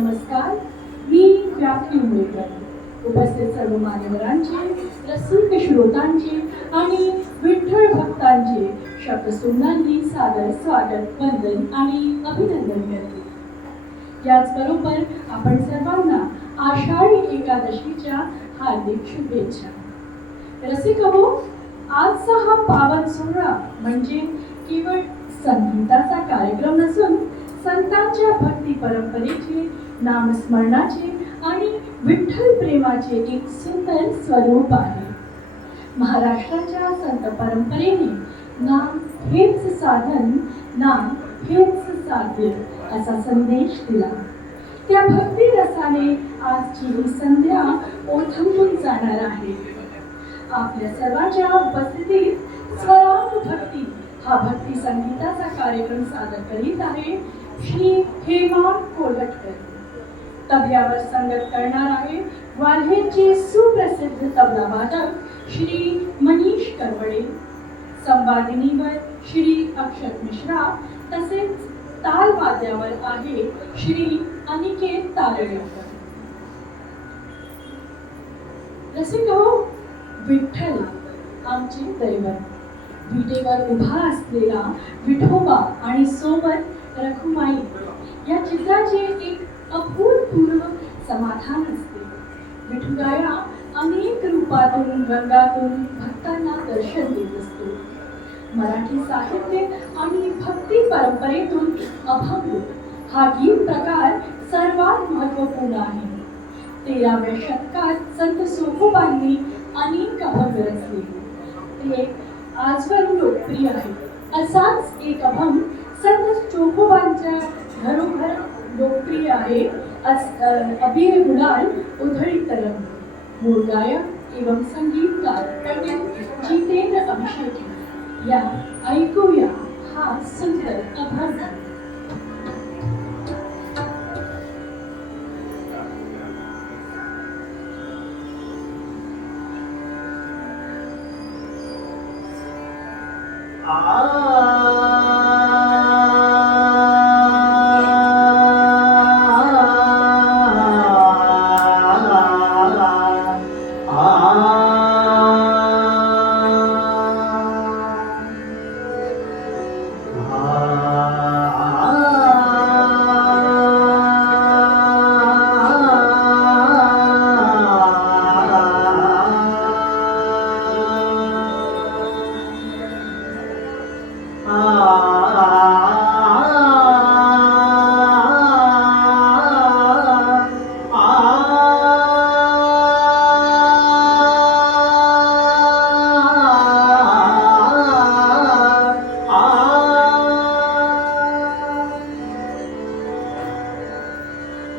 नमस्कार, मी व्याख्या मुळेकर. उपस्थित सर्व मान्यवरांचे, रसिक श्रोतांचे आणि विठ्ठल भक्तांचे शब्दसुमनांनी सादर स्वागत, वंदन आणि अभिनंदन करते. याचबरोबर आपण सर्वांना आषाढी एकादशीच्या हार्दिक शुभेच्छा. रसिक हो, आजचा हा पावन सोहळा म्हणजे केवळ संगीताचा कार्यक्रम नसून संतांच्या भक्ती परंपरेचे, नामस्मरणाचे आणि विठ्ठल प्रेमाचे एक सुंदर स्वरूप आहे. महाराष्ट्राच्या संत परंपरेने नाम हेच साधन, नाम हेच साध्य असा संदेश दिला. त्या भक्ती रसाने आजची ही संध्या ओथंबून जाणार आहे. आपल्या सर्वांच्या उपस्थितीत स्वरांग भक्ती हा भक्ती संगीताचा कार्यक्रम सादर करीत आहे श्री हेमा कोल्हटकर. तबल्यावर संगत करणार आहे ग्वाल्हेरचे सुप्रसिद्ध तबला वादक श्री मनीष करवडे. संवादिनीवर श्री अक्षत मिश्रा तसेच ताल वाद्यावर आहे श्री अनिकेत तारळेकर. रसिक हो, विठ्ठल आमचे दैवत, विटेवर उभा असलेला विठोबा आणि सोबत रखुमाई या चित्राचे एक अभूतपूर्व समाधान असते. विठुराया अनेक रूपातून, रंगातून भक्तांना दर्शन देत असतो. मराठी साहित्य आणि भक्ती परंपरेतून अभंग हा गीत प्रकार सर्वात महत्त्वपूर्ण आहे. 13व्या शतकात संत सोकोबांनी अनेक अभंग रचले. ते आजवर लोकप्रिय आहे. असाच एक अभंग संत चोखोबांच्या घरोघर लोकप्रिय आहे. अबीर गुलाल उधळी तरंग. मूळ गायक एवं संगीतकार पंडित जितेंद्र अभिषेकी. या ऐकूया हा सुंदर अभंग.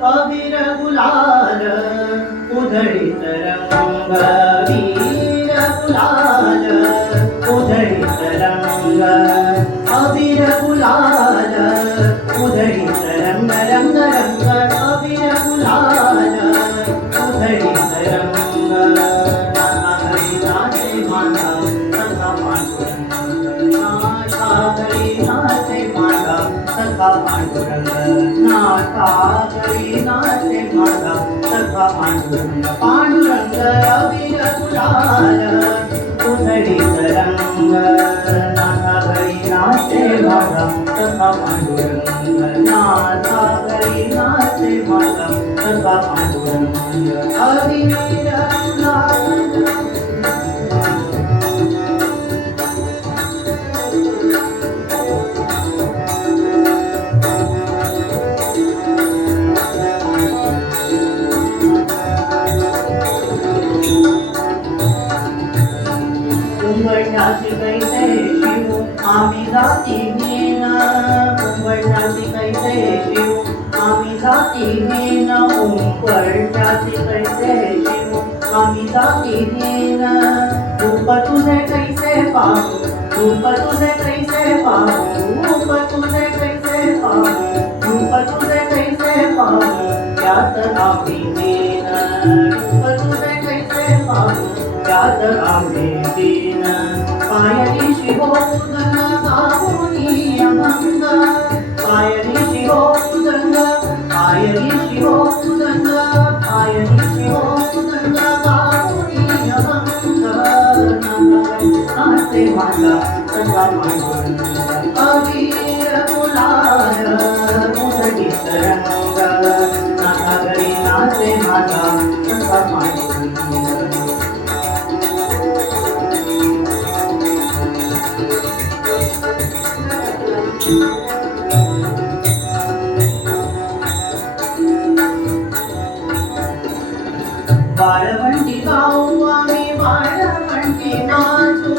अबीर गुलाल उधळीत रंग, वीर गुलाल उधळीत रंग. अबीर गुलाल उधळीत रंग, रंग रंग. अबीर गुलाल उधळीत रंग. नाथा घरी नाचे मांडा सखा पांडुरंग. नाथा घरी नाचे मांडा सखा पांडुरंग. नाथा घरी नाचे मांडा सखा पांडुरंग. पांडुरंग अबीर गुलाल उधळीत रंग. नाथा घरी नाचे मांडा सखा पांडुरंग. नाथा घरी नाचे मांडा सखा पांडुरंग. अबीर गुलाल कुंभटाचे कैसे शिव आम्ही जाती घेन. कुंभटाचे कैसे शिव आम्ही जाती घेन. उंबरठ्याचे कैसे शिव आम्ही जाती घेन. रूप तुझे कैसे पाहू, रूप तुझे कैसे पाहू, रूप तुझे कैसे पाहू, रूप तुझे कैसे पाहू. त्यात आम्ही घेन. रूप तुझे कैसे पाहू, त्यात आम्ही घेन. पायरी शिवोदन गाऊनी अभंग. पायरी शिवोदन, पायरी शिवोदन सखा मांडून अबीर गुलाल उधळीत रंग नाथा घरी नाचे माझा सखा मांडून वाळवंटी गाऊ आम्ही वाळवंटी नाचू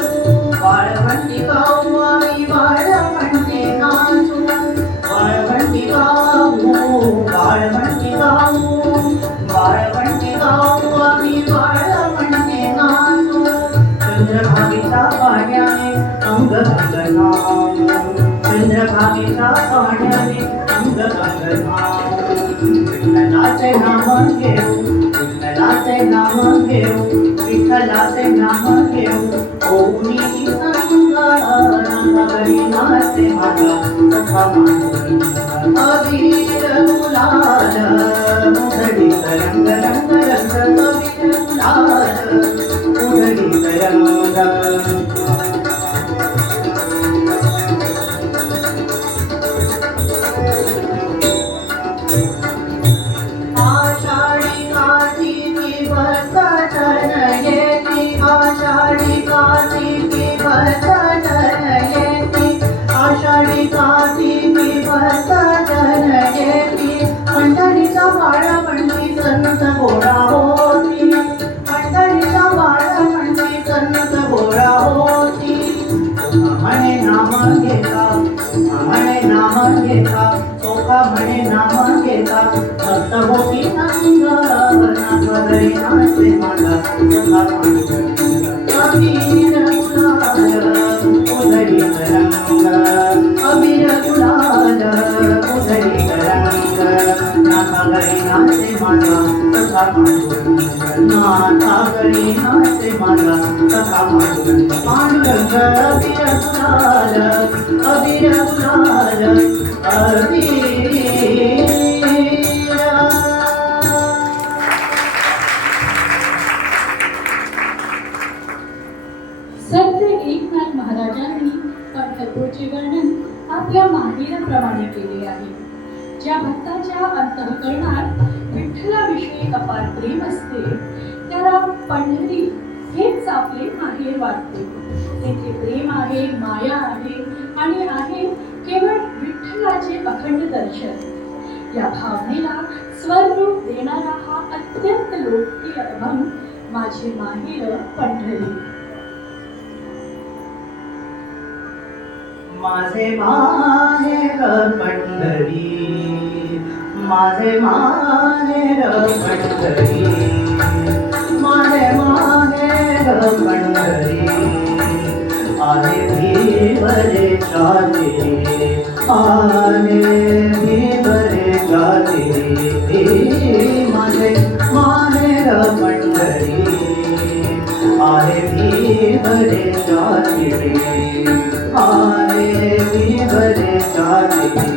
वाळवंटी गाऊ आम्ही वाळवंटी नाचू वाळवंटी गाऊ वाळवंटी गाऊ वाळवंटी गाऊ आम्ही वाळवंटी नाचू चंद्रभागेच्या पाण्याने अंग गंगनाव चंद्रभागेच्या पाण्याने अंग गंगनाव विठ्ठलाचे नाम घेऊ विठ्ठलाचे नाम घेऊ विठ्ठलाचे नाम घेऊ ओनी संग नागरी नाचे माझा सखा मांडून अबीर गुलाल उधळीत रंग रंग रंग अबीर गुलाल उधळीत रंग आषाढी कार्तिकी भक्तजन येती आषाढी कार्तिकी भक्तजन येती आषाढी कार्तिकी भक्तजन येती पंढरीचा वाळवंटी संत गोळा होती पंढरीचा वाळवंटी संत गोळा होती म्हणे नाम घेता म्हणे नाम घेता चोखा म्हणे नाम घेता भक्त होती संग नागरी नाचे माझा सखा मांडून अबीर गुलाल उधळीत रंग अबीर गुलाल उधळीत रंग नागरी नाचे माझा सखा मांडून नागरी नाचे माझा सखा मांडून पांडुरंग अबीर गुलाल अबीर संत एकनाथ महाराजांनी पंढरपूरचे वर्णन आपल्या माहेरप्रमाणे केले आहे. ज्या भक्ताच्या अंतःकरणात विठ्ठलाविषयी अपार प्रेम असते त्याला पंढरी हेच आपले माहेर वाटते. तेथे प्रेम आहे, माया आहे आणि आहे केवळ विठ्ठलाचे अखंड दर्शन. या भावनेला स्वरूप देणारा हा अत्यंत लोकप्रिय अभंग माझे माहेर पंढरी. माझे माहेर पंढरी माझे माहेर पंढरी माझे माहेर पंढरी आहे भीवरे जाते आहे भीवरे जाते माझे माहेर पंढरी आहे भीवरे जाते आहे भीवरे जाते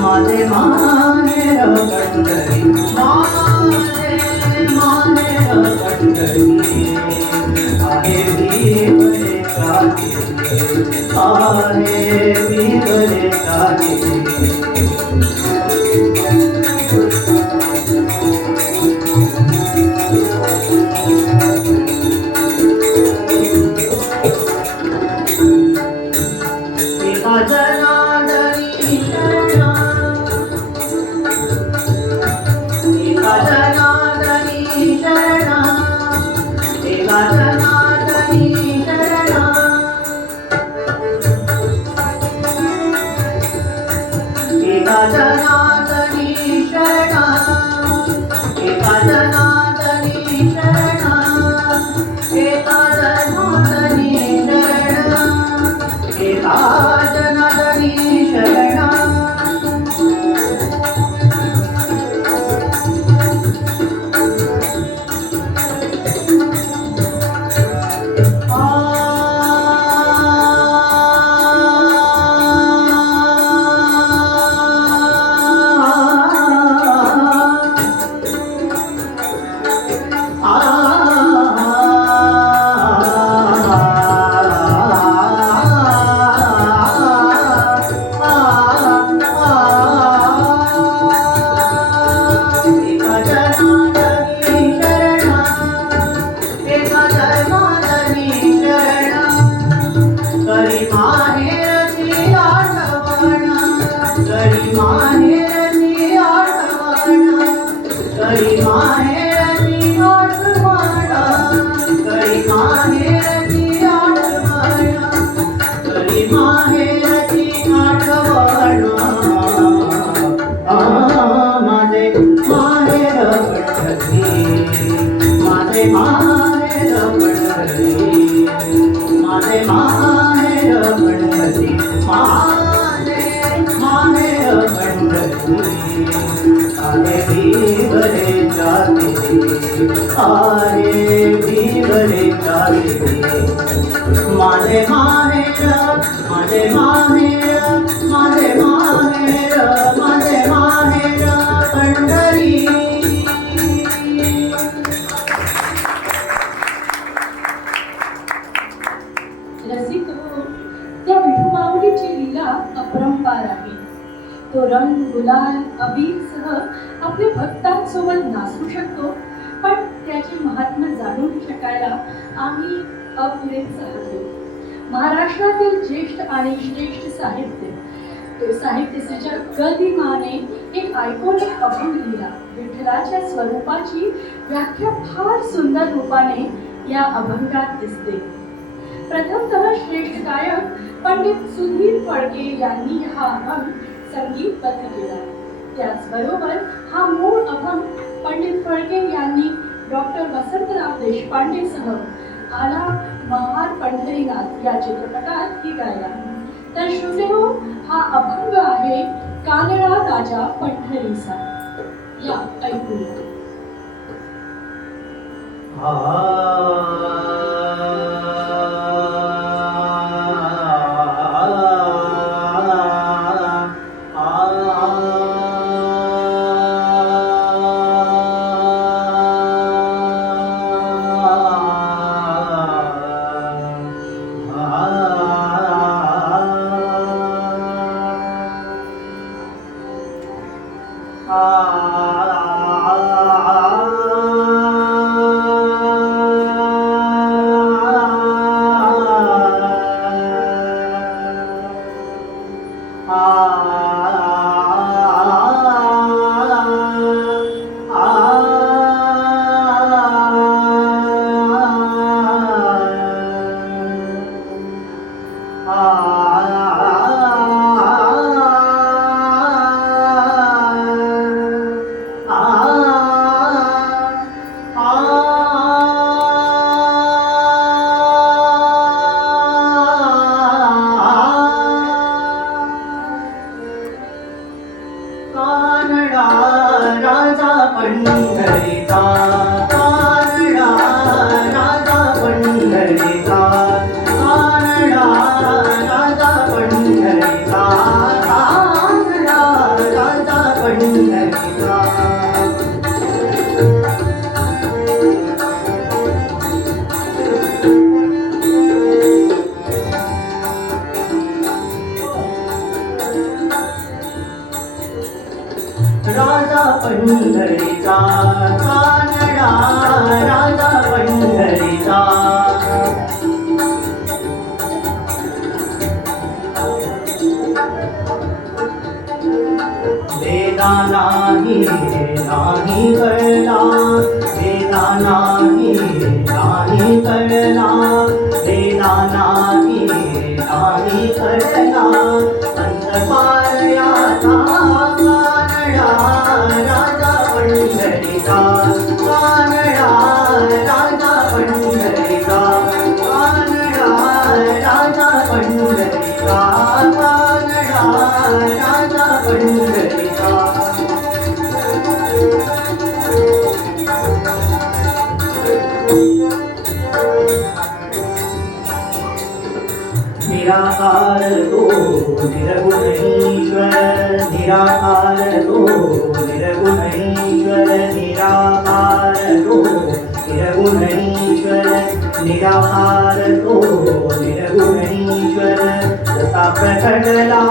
माझे माहेर पंढरी माहेर पंढरी आहे भीवरे जाते आहे भीवरे जाते माझे माहेर पंढरी, माझे माहेर पंढरी, माझे माहेर पंढरी. आले भीवरे जाते, आले भीवरे जाते. माझे माहेर, माझे माहेर, माझे माहेर, माझे माहेर पंढरी. रसिक हो, त्या विठू माऊलीची लीला अपरंपार आहे. तो रंग, गुलाल, अबीरसह आपल्या भक्तांसोबत नाचू शकतो, पण त्याचे महात्म्य जाणून शकायला आम्ही अपुरेच आहोत. महाराष्ट्रातील ज्येष्ठ आणि श्रेष्ठ साहित्याच्या गदिमाने एक आयकॉनिक अभंग लिहिला. विठ्ठलाच्या स्वरूपाची व्याख्या फार सुंदर रूपाने या अभंगात दिसते. प्रथमतः श्रेष्ठ गायक पंडित सुधीर फडके यांनी हा अभंग संगीतबद्ध केला. त्याचबरोबर हा मूळ अभंग पंडित फडके यांनी डॉक्टर वसंतराव देशपांडेसह आला महार पंढरीनाथ या चित्रपटात ही गायला. तर श्रोतेहो, हा अभंग आहे कानडा राजा पंढरीचा. या ऐकूया. पंढरीचा, कानडा राजा पंढरीचा, कानडा राजा पंढरीचा, कानडा राजा पंढरीचा. राजा पंढरीचा, कानडा राजा पंढरीचा. वेदा नाही कळला, वेदा नाही कळला, वेदा नाही कळला. अंतपारयाचा कानडा राजा पंढरीचा, कानडा राजा पंढरीचा, कानडा राजा पंढरीचा, कानडा राजा पंढरीचा. निराकार तो निर्गुण ईश्वर, निराकार तो निर्गुण ईश्वर, निराकार तो निर्गुण ईश्वर, निराकार तो निर्गुण ईश्वर. जसा प्रकटला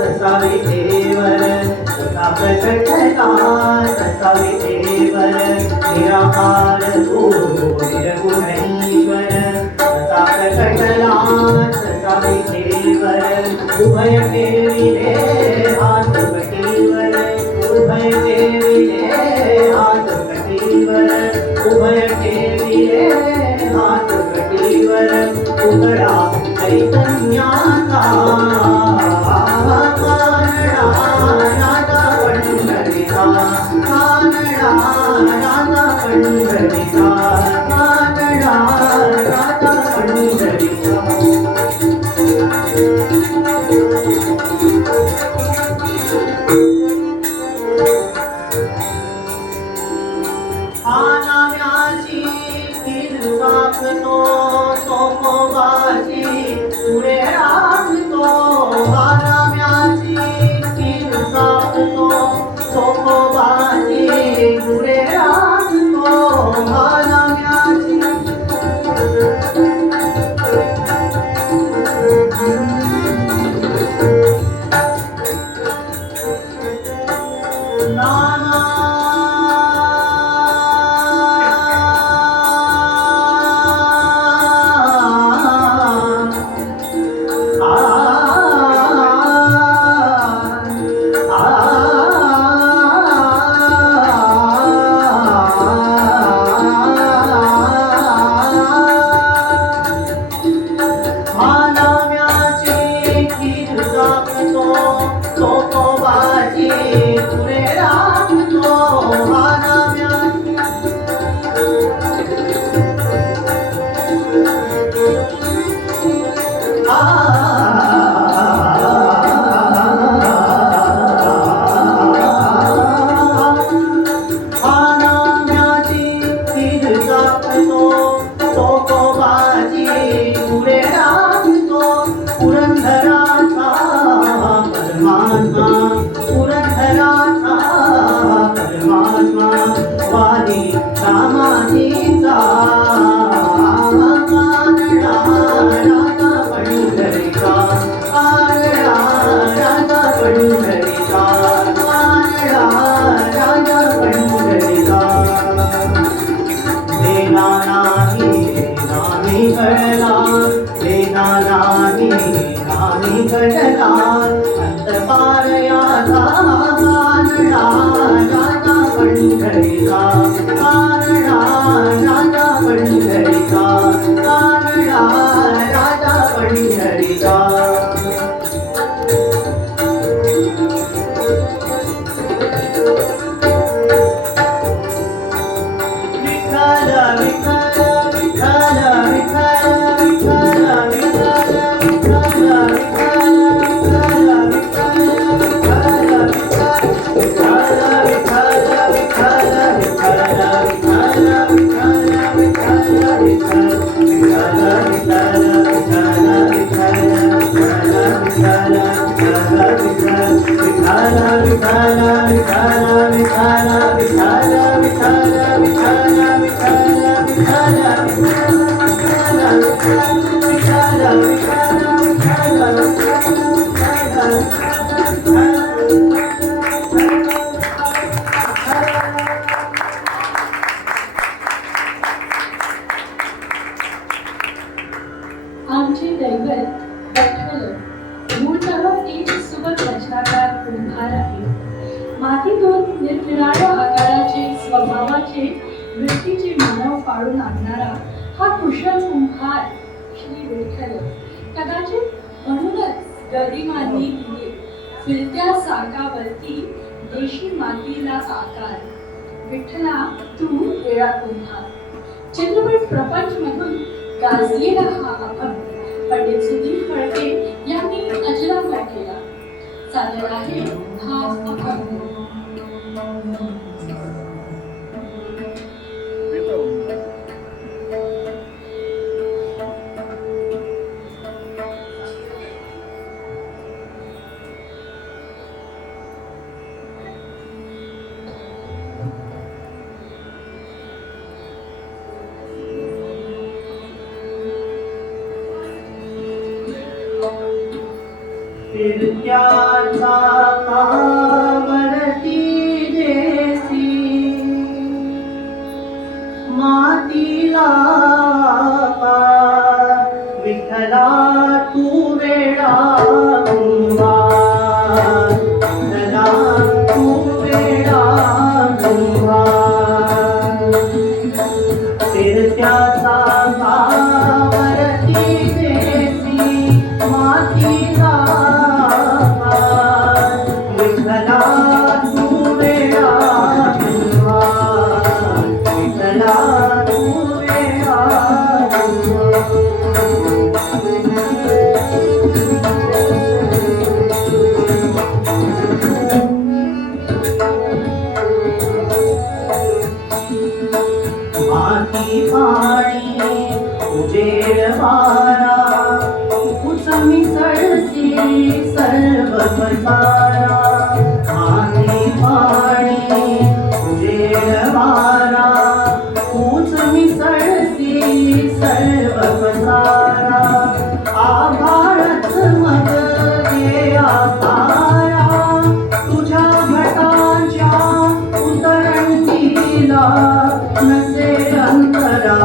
तसा विठेवर, जसा प्रकटला तसा विठेवर. निराकार तो निर्गुण ईश्वर, जसा प्रकटला तसा विठेवर. उभय ठेविले हात कटीवर, उभय ठेविले हात कटीवर, उभय ठेविले हात कटीवर. उघडा चैतन्याचा कानडा राजा पंढरीचा, कानडा राजा पंढरीचा कानडा राजा पंढरीचा आनाम्याची तीर राखतो सोमोबाची पुढे राखतो आनाम्याची तीर राखतो सोमोबाची पुढे राखतो आनाम्याची नाना आमचे दैवत विठ्ठल मूळतः एक सुबक रचनाकार कुंभार आहे. मातीतून निरनिराळ्या आकाराचे स्वभावाचे वृत्तीचे मानव पाडून आणणारा हा कुशल कुंभार श्री विठ्ठल कदाचित म्हणूनच गरिमांनी दिले फिरत्या साकावरती देशी मातीला आकार. विठ्ठला तू वेळा कुंभार. चित्रपट प्रपंच मधून गाजलेला हा अभंग पंडित सुधीर फडके यांनी अजरामर केला. सादर आहे हा अभंग. फिरत्याचा कावरती देसी मातीला विठ्ठला तू वेळा कुंभार. विठ्ठला तू वेळा कुंभार. फिरत्याचा कावरती देसी मातीला पाणी उजेड वारा उच मिसळसी सर्व पसारा माती पाणी उजेड वारा उच मिसळसी सर्व पसारा आभाळच मग दे आकारा तुझ्या भटांच्या उतरंडीला नसे अंतरा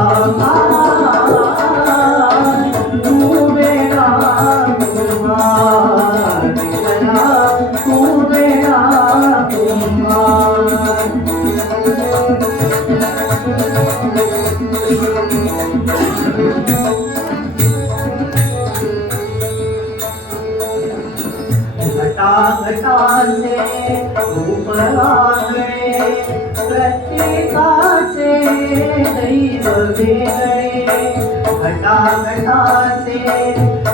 तू वेळा कुमार विठ्ठला तू वेळा कुमार घटाघटाचे रूप आगळे प्रत्येकाचे दैव वेगळे घटाघटाचे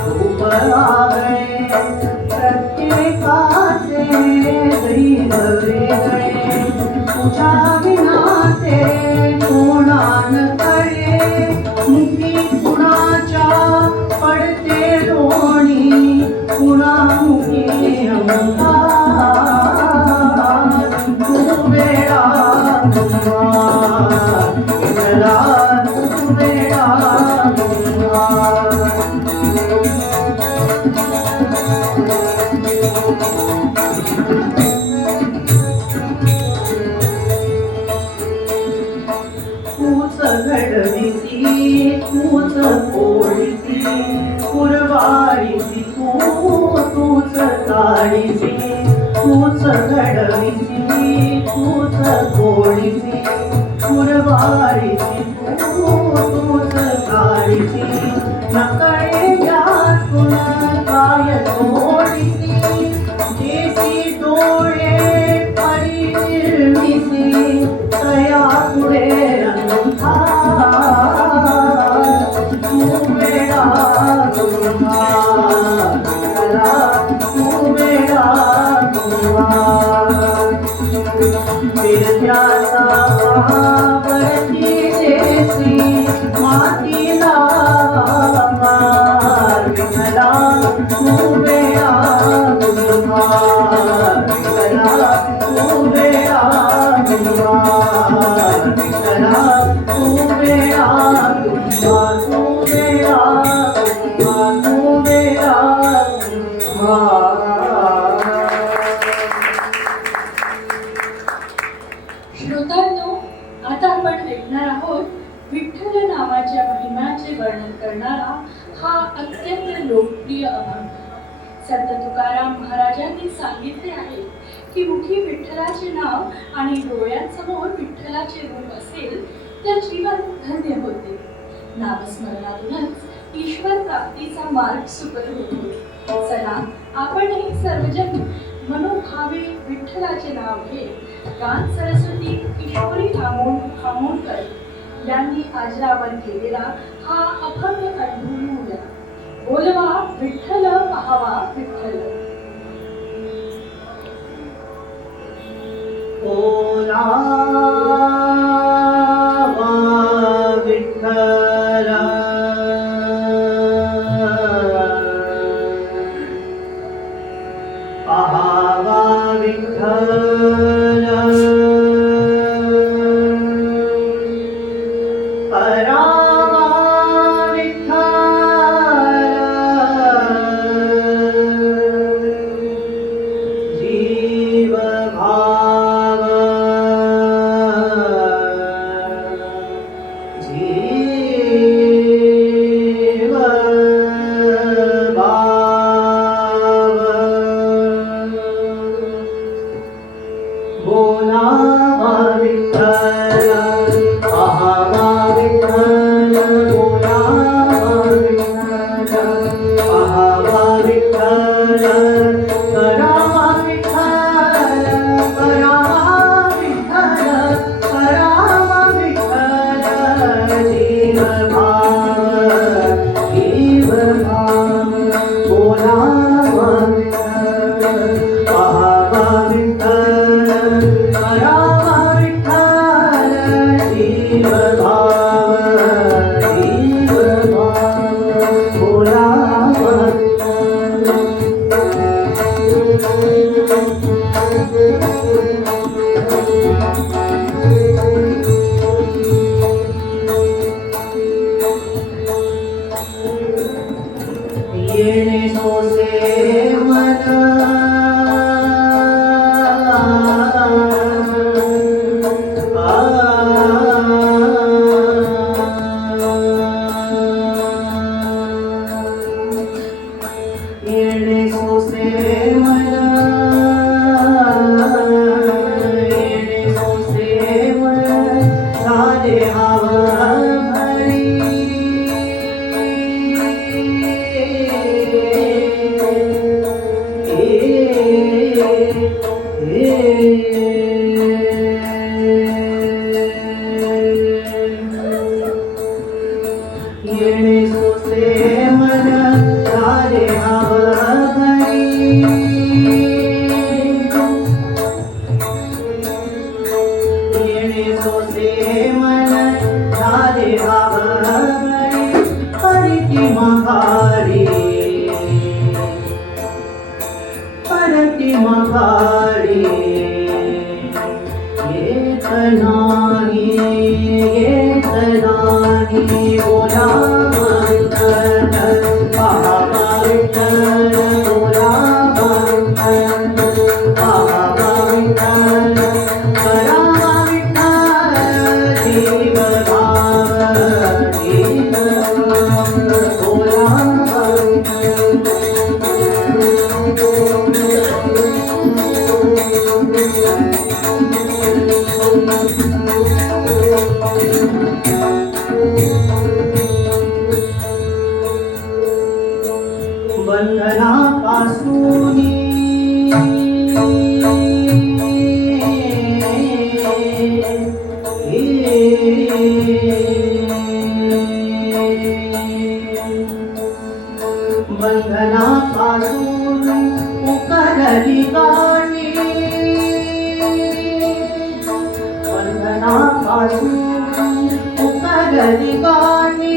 रूप आगळे प्रत्येकाचे दैव वेगळे तुझ्या विना ते कोणान कळे मुखी कुणाच्या पडते दोणी कुणामुखी तू वेळा कुमार विठ्ठला तू वेळा कुमार तूच घडविसी तूच पोळीसी पुरवारीसी तूच काळीसी तूच घडविसी तूच पोळीसी पुरवारीसी तूच काळीसी नकळे यातून काय तोडीसी देसी डोळे परी निर्मिसी तया पुढे अंधार तू वेळा कुमार विठ्ठला तू वेळा कुमार फिरत्याचा पावरती देसी मातीला मार विठ्ठला तू वेळा कुमार विठ्ठला तू वेळा कुमार विठ्ठला तू वेळा कुमार तू वेळा कुमार तू वेळा कुमार श्रोतांनो, आता आपण ऐकणार आहोत विठ्ठल नावाच्या महिम्याचे वर्णन करणारा हा अत्यंत लोकप्रिय अभंग. संत तुकाराम महाराजांनी सांगितले आहे की मुखी विठ्ठलाचे नाव आणि डोळ्यांसमोर विठ्ठलाचे रूप असेल तर जीवन धन्य होते. नामस्मरणातूनच ईश्वर प्राप्तीचा मार्ग सुकर होतो. चला आपणही सर्वजण मनोभावे विठ्ठलाचे नाव घेत गान सरस्वती किशोरी खामोणकर यांनी आजरावर केलेला हा अभंग अनुभवूया. बोलवा विठ्ठल पहावा विठ्ठल. बोलावा विठ्ठल पहावा विठ्ठल करावा विठ्ठल जीव भाव केले सोसे मन झाले भावगडी परती माघारी परती माघारी येत नाही येत नाही बोला विठ्ठल पाहा विठ्ठल बोला विठ्ठल पाहा विठ्ठल करा विठ्ठल जीव भाव जीव बोला बंधनापासून बंधनापासून उकरली गाणी बंधनापासून उकरली गाणी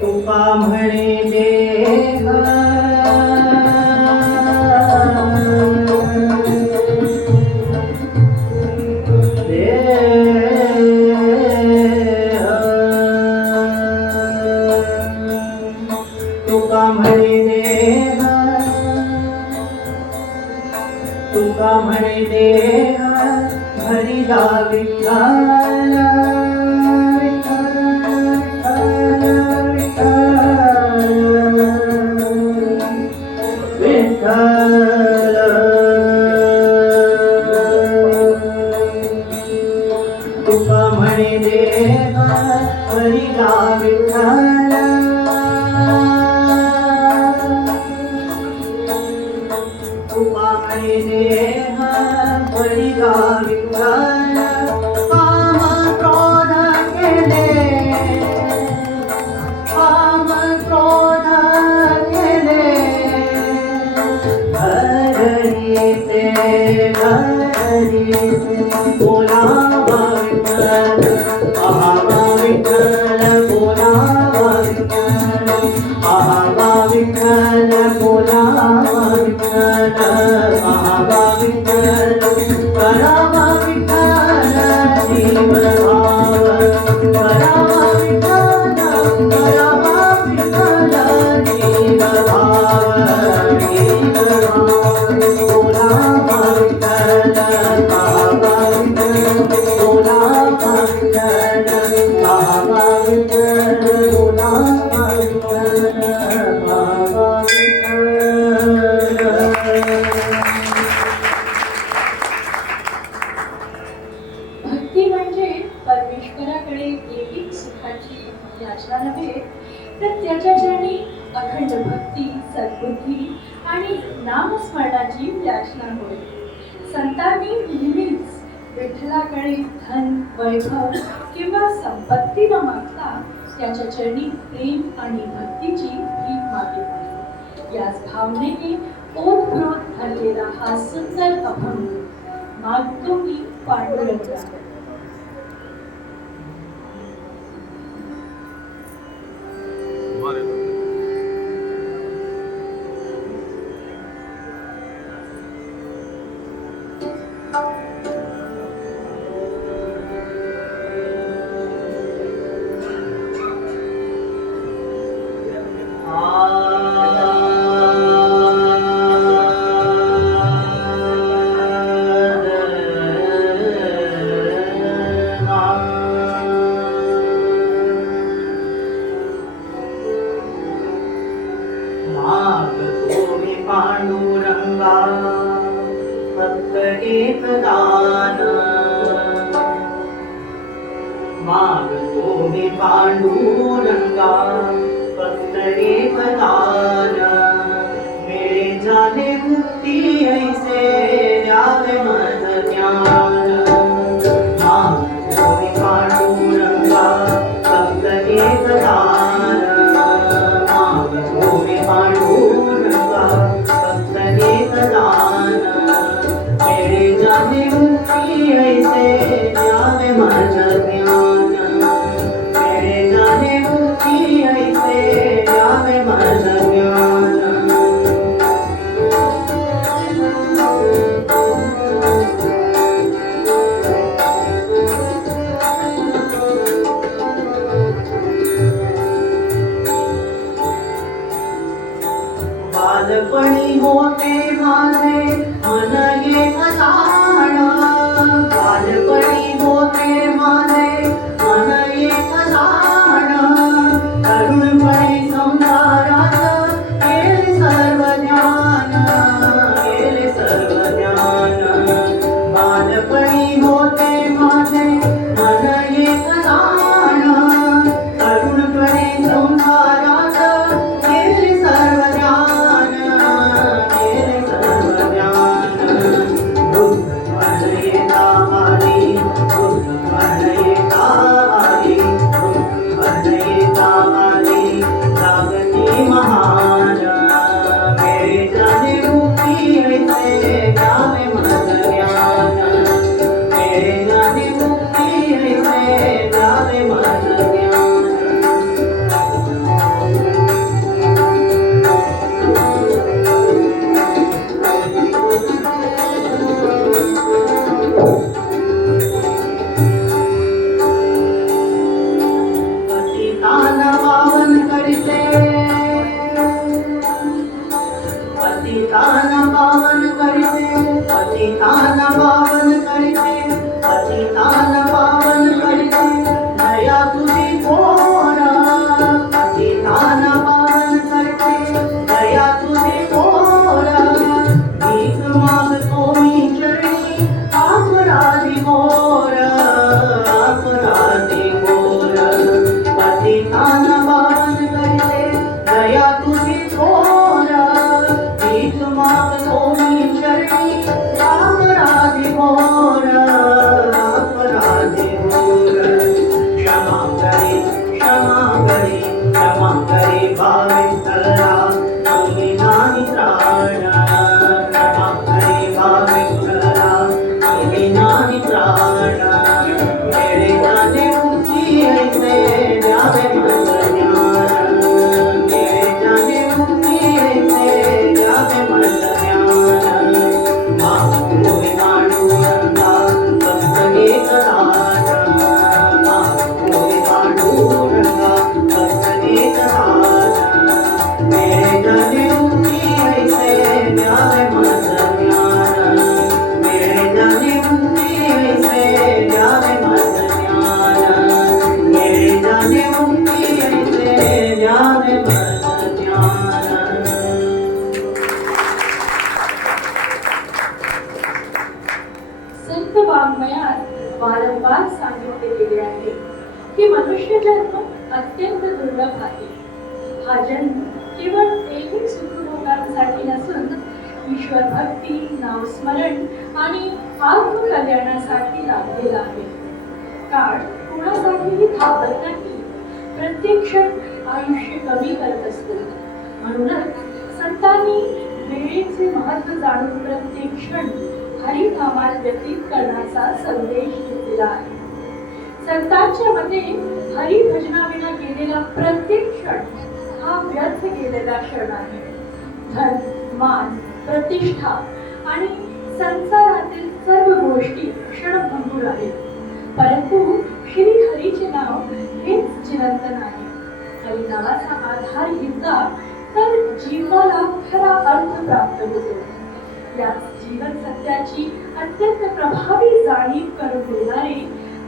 तुका म्हणे देह तुका म्हणे देह तुका म्हणे देह हरिदा विठ्ठल तुका म्हणे देव हरिदा विठ्ठल तुका म्हणे देव हरिदा विठ्ठल काम क्रोध केले काम क्रोध केले घरी ते बोला विठ्ठल आहा विठ्ठल बोला विठ्ठल आहा विठ्ठल बोला विठ्ठल आहा विठ्ठल करावा विठ्ठल जीव भाव करावा विठ्ठल करावा विठ्ठल जीव भाव जीव भाव बोला विठ्ठल भक्ती म्हणजे परमेश्वराकडे एक सुखाची याचना नव्हे, तर त्याच्या चरणी अखंड भक्ती, सद्बुद्धी आणि नामस्मरणाची याचना होय. संतांनी नेहमीच विठ्ठलाकडे धन, वैभव किंवा संपत्ती न मागता त्याच्या चरणी प्रेम आणि भक्तीची भीक मागितली. याच भावनेने ओतप्रोत भरलेला हा सुंदर अभंग मागतो मी पांडुरंगा. मागतो मी पांडुरंगा फक्त एक दान, मिळे झाले मुक्ती ऐसे द्यावे मज ज्ञान. मागतो मी पांडुरंगा फक्त एक दान, मागतो मी पांडुरंगा फक्त एक दान, मिळे झाले मुक्ती ऐसे द्यावे मज ज्ञान, मिळे झाले मुक्ती ऐसे द्यावे मज ज्ञान. बालपणी होते माझे मन एक जाण, बालपणी होते माझे मन एक जाण, तरुणपणी संसारात गेले सर्व ज्ञान, गेले सर्व ज्ञान. बालपणी होते माझे मन एक जाण, तरुणपणी संसारात गेले सर्व ज्ञान, गेले सर्व ज्ञान. वृद्धपण येता आली, वृद्धपण येता आली, वृद्धपण येता आली, जागती महान, मिळे झाले मुक्ती ऐसे द्यावे मज ज्ञान, मिळे झाले मुक्ती ऐसे द्यावे मज ज्ञान. पतितान पावन करते, पतितान पावन करते, पतितान पावन करते, पतितान पावन करते, दया तुझी थोर. पतितान पावन करते, दया तुझी थोर, भीक मागतो मी चरणी अपराधी घोर, अपराधी घोर. पतितान पावन करते, दया तुझी थोर, भीक मागतो मी चरणी अपराधी घोर, अपराधी घोर. क्षमा करे, क्षमा करे, क्षमा करे भावितरा, नवमी नाही प्राण. क्षमा करे भावितरा, नवमी नाही प्राण, मिळे झाले मुक्ती ऐसे द्यावे मज ज्ञान, मिळे झाले मुक्ती ऐसे द्यावे मज ज्ञान. मागतो मी पांडुरंगा फक्त एक दान, मागतो मी पांडुरंगा फक्त एक दान, मिळे झाले मुक्ती ऐसे द्यावे मज ज्ञान, मिळे झाले मुक्ती ऐसे द्यावे मज ज्ञान, मिळे झाले मुक्ती ऐसे द्यावे मज ज्ञान. संत वाङ्मयात वारंवार सांगितले गेले आहे की मनुष्य जन्म अत्यंत दुर्लभ आहे. हा जन्म केवळ ऐहिक सुखभोगांसाठी नसून ईश्वर भक्ती, नामस्मरण आणि आत्मकल्याणासाठी लाभलेला आहे. काळ कुणासाठीही थांबत नाही, प्रत्येक क्षण आयुष्य कमी करत असतो. म्हणूनच संतांनी वेळेचे महत्त्व जाणून प्रत्येक क्षण हरिनामात व्यतीत करण्याचा संदेश दिलेला आहे. संतांच्या मते हरिभजनाविना गेलेला प्रत्येक क्षण हा व्यर्थ गेलेला क्षण आहे. धन, मान, प्रतिष्ठा आणि संसारातील सर्व गोष्टी क्षणभंगूर आहेत, परंतु श्री हरीचे नाव हेच चिरंतन आहे. हरिनामाचा आधार घेतला तर जीवनाला खरा अर्थ प्राप्त होतो. याच जीवन सत्याची अत्यंत प्रभावी जाणीव करून देणारे,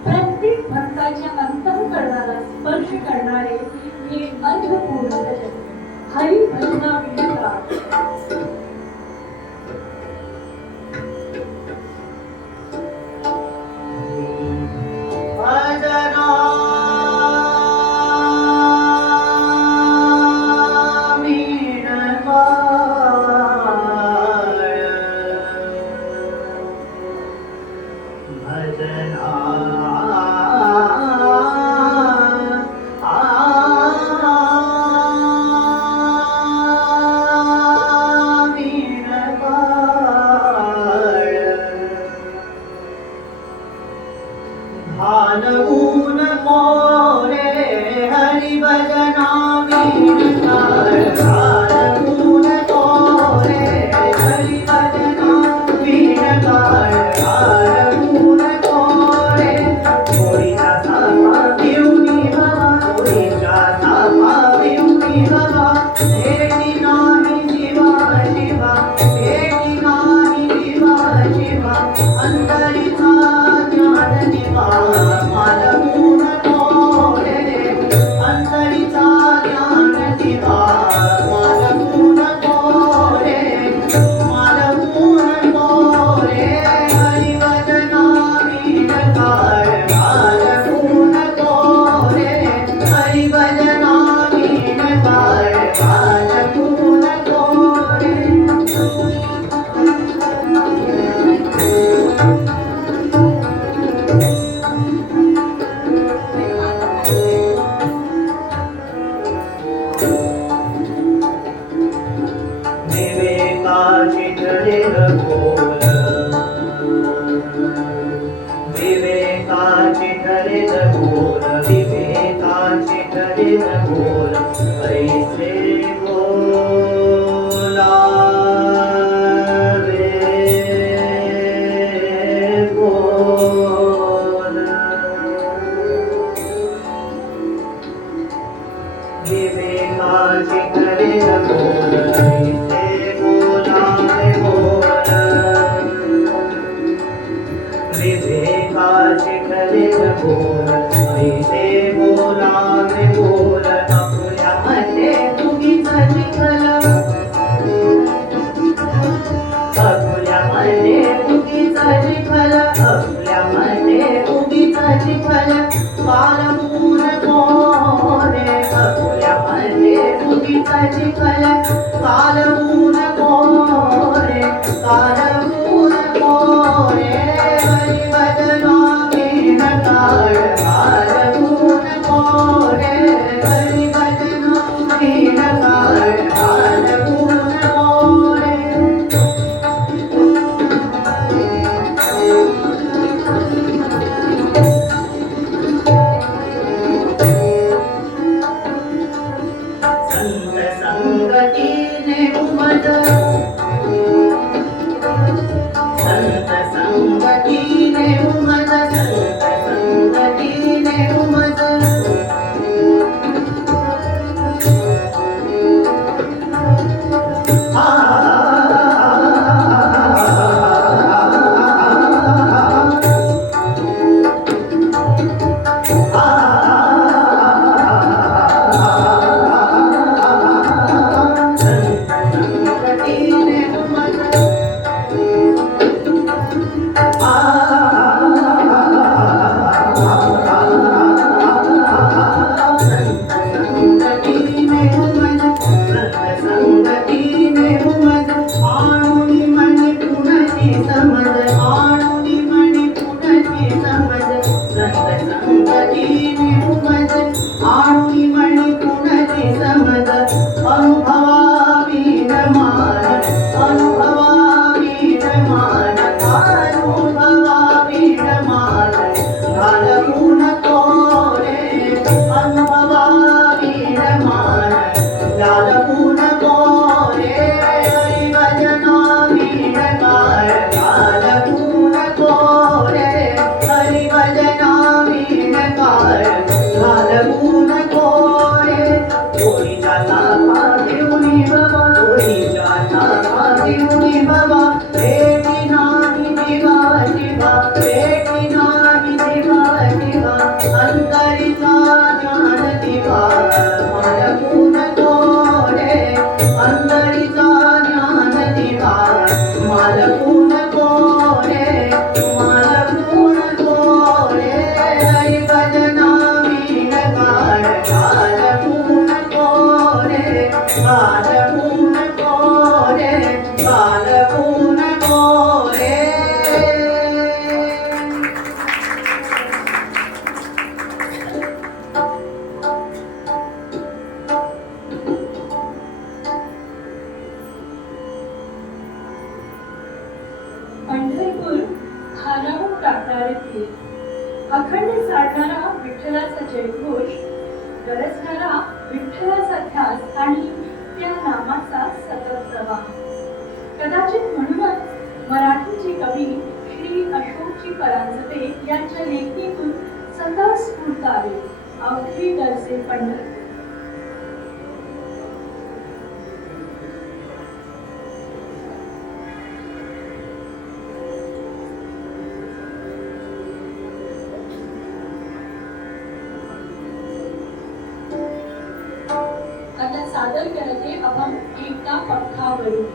प्रत्येक भक्ताच्या अंतःकरणाला स्पर्श करणारे हे अर्थपूर्ण भजन हरी भजनाविना. भानगुण मोरे हरि भजना वीण काळ भानगुण मोरे हरि भजना वीण काळ भानगुण मोरे गोरीचा सापा पिऊनी बाबा गोरीचा सापा पिऊनी बाबा भेटी नाही शिवा शिवा भेटी नाही शिवा शिवा अंतरीचा ज्ञान दिवा मालगुण मोरे अंतरीचा ज्ञान दिवा मालगुण मोरे मालगुण मोरे हरि भजना वीण काळ मालगुण मोरे हरि भजना वीण काळ मालगुण मोरे विवेकाची ठरेल बोल विवेकाची ठरेल बोल विवेकाची ठरेल बोल ऐसे बोला रे बोल विवेकाची ठरेल बोल ऐसे बोला रे बोल विवेकाची ठरेल बोल ऐसे बोला रे बोल अपुऱ्यामध्ये उगीच चिखल अपुऱ्यामध्ये उगीच चिखल अपुऱ्यामध्ये उगीच चिखल कालमूल मोरे अपुऱ्यामध्ये उगीच चिखल कालमूल मोरे कालमूल मोरे हरि भजना वीण काळ कालमूल मोरे येईल. अखंड साडणारा विठ्ठलाचा जयघोष, गरजणारा विठ्ठलाचा ध्यास आणि त्या नामाचा सतत प्रवाह. कदाचित म्हणूनच मराठीचे कवी श्री अशोकजी परांजपे यांच्या लेखणीतून सतत स्फूर्त आले. अवघे दर्जे पंढरपूर. आता सादर करते अभंग एकदा पंखावरून.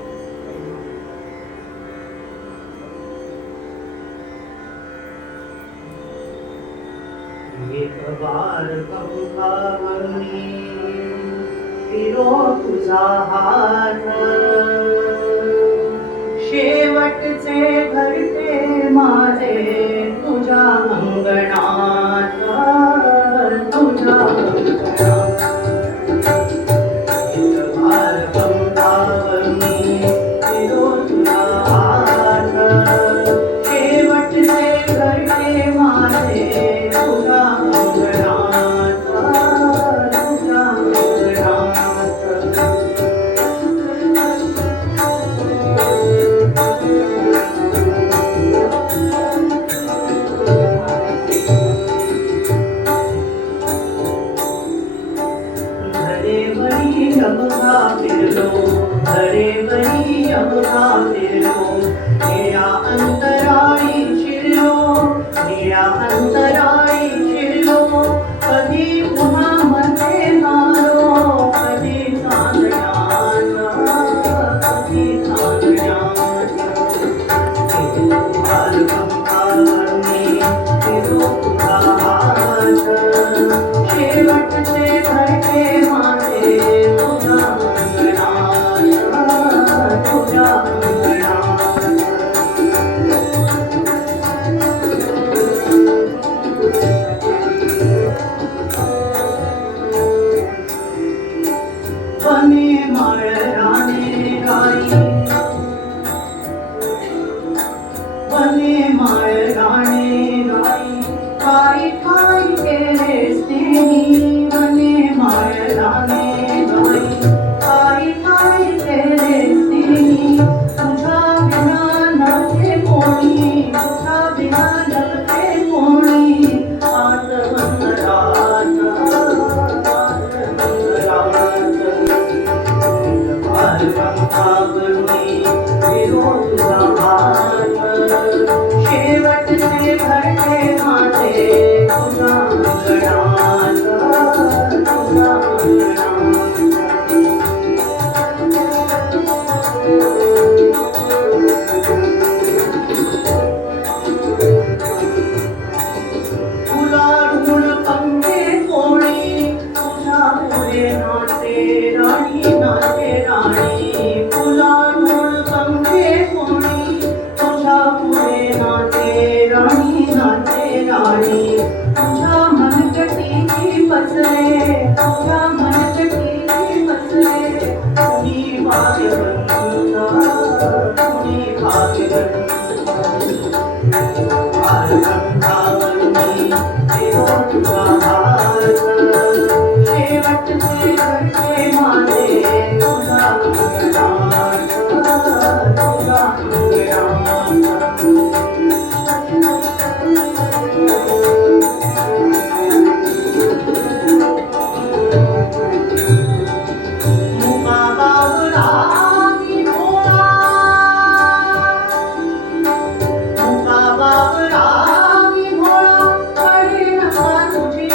एक बार पंखावरुनी फिरो तुझा हात, शेवटचे घरटे माझे तुझ्या अंगणात, तुझ्या अंगणात. एक बार पंखावरुनी फिरो तुझा हात, शेवटचे घरटे माझे तुझ्या अंगणात, तुझ्या अंगणात. धरेवरी अवघा फिरलो, धरेवरी अवघा फिरलो, निळ्या अंतराळी शिरलो, निळ्या अंतराळी शिरलो. कधी पुन्हा मध्ये मारो, कधी चांदण्यात, कधी चांदण्यात. एक बार पंखावरुनी फिरो तुझा हात, शेवटचे घरटे माझे तुझ्या अंगणात, तुझ्या अंगणात. वने माळराने गाई, वने माळराने गाई, काय काय केले स्नेही. वने माळराने गाई, काय काय केले स्नेही. तुझ्या बिना नव्हते कोणी, तुझ्या बिना नव्हते कोणी. आत्मंतरात, आत्मंतरात. बार पंखावरुनी फिरो तुझा हात, शेवटचे घरटे माझे तुझ्या अंगणात, तुझ्या अंगणात. फुलारूण पंखे कोणी, तुझ्या पुढे नाचे राणी, नाचे राणी. फुलारूण पंखे कोणी, तुझ्या पुढे नाचे राणी, नाचे राणी. तुझ्या मनगटीची बसले, तुझ्या मनगटीची बसले. कुणी भाग्यवंत, कुणी भाग्यवंत. बार पंखावरुनी फिरो तुझा हात, शेवटचे घरटे माझे तुझ्या अंगणात, तुझ्या अंगणात. मुका बावळा मी भोळा, मुका बावळा मी भोळा. कळेना तुझी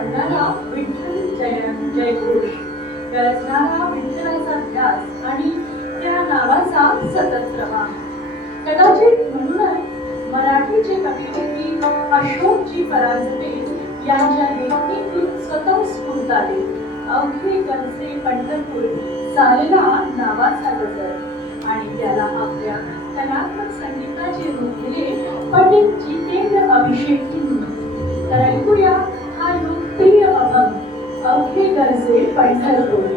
काढणारा विठ्ठल जयघोष, गरजणारा विठ्ठलाचा ध्यास आणि त्या नावाचा सतत प्रवाह. कदाचित म्हणूनच मराठीचे कवियत्री अशोकजी परांजपे यांच्या लेखणीतून स्वतः स्फूर्त आले. अवघे गरजे पंढरपूर चालना नावाचा गजल आणि त्याला आपल्या कलात्मक संगीताचे रूप दिले पंडित जितेंद्र अभिषेकींनी. तर ऐकूया हा लोकप्रिय अभंग अवघे गरजे पंढरपूर.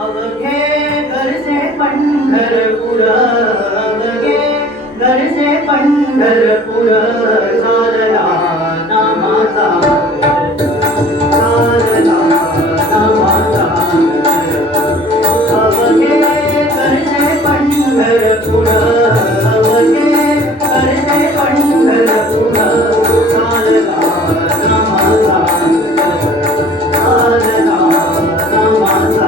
अवघे गरजे पंढरपूर, अवघे गरजे पंढरपूर, चालला नामाचा चालला नामाचा. अवघे गरजे पंढरपूर, अवघे गरजे पंढरपूर, चालला नामाचा चालला नामाचा.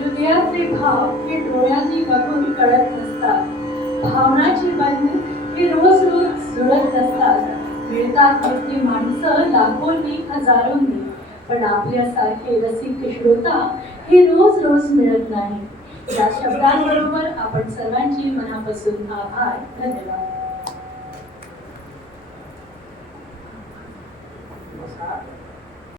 हृदयाचे भाव हे डोळ्यांनी बघून कळत नसतात. भावनाची बंध हे रोज रोज जुळत नसतात. मिळतात इतकी माणसं लाखोंनी हजारोंनी, पण आपल्यासारखे रसिक श्रोता हे रोज रोज मिळत नाही. या शब्दांबरोबर आपण सर्वांची मनापासून आभार. धन्यवाद. नमस्कार.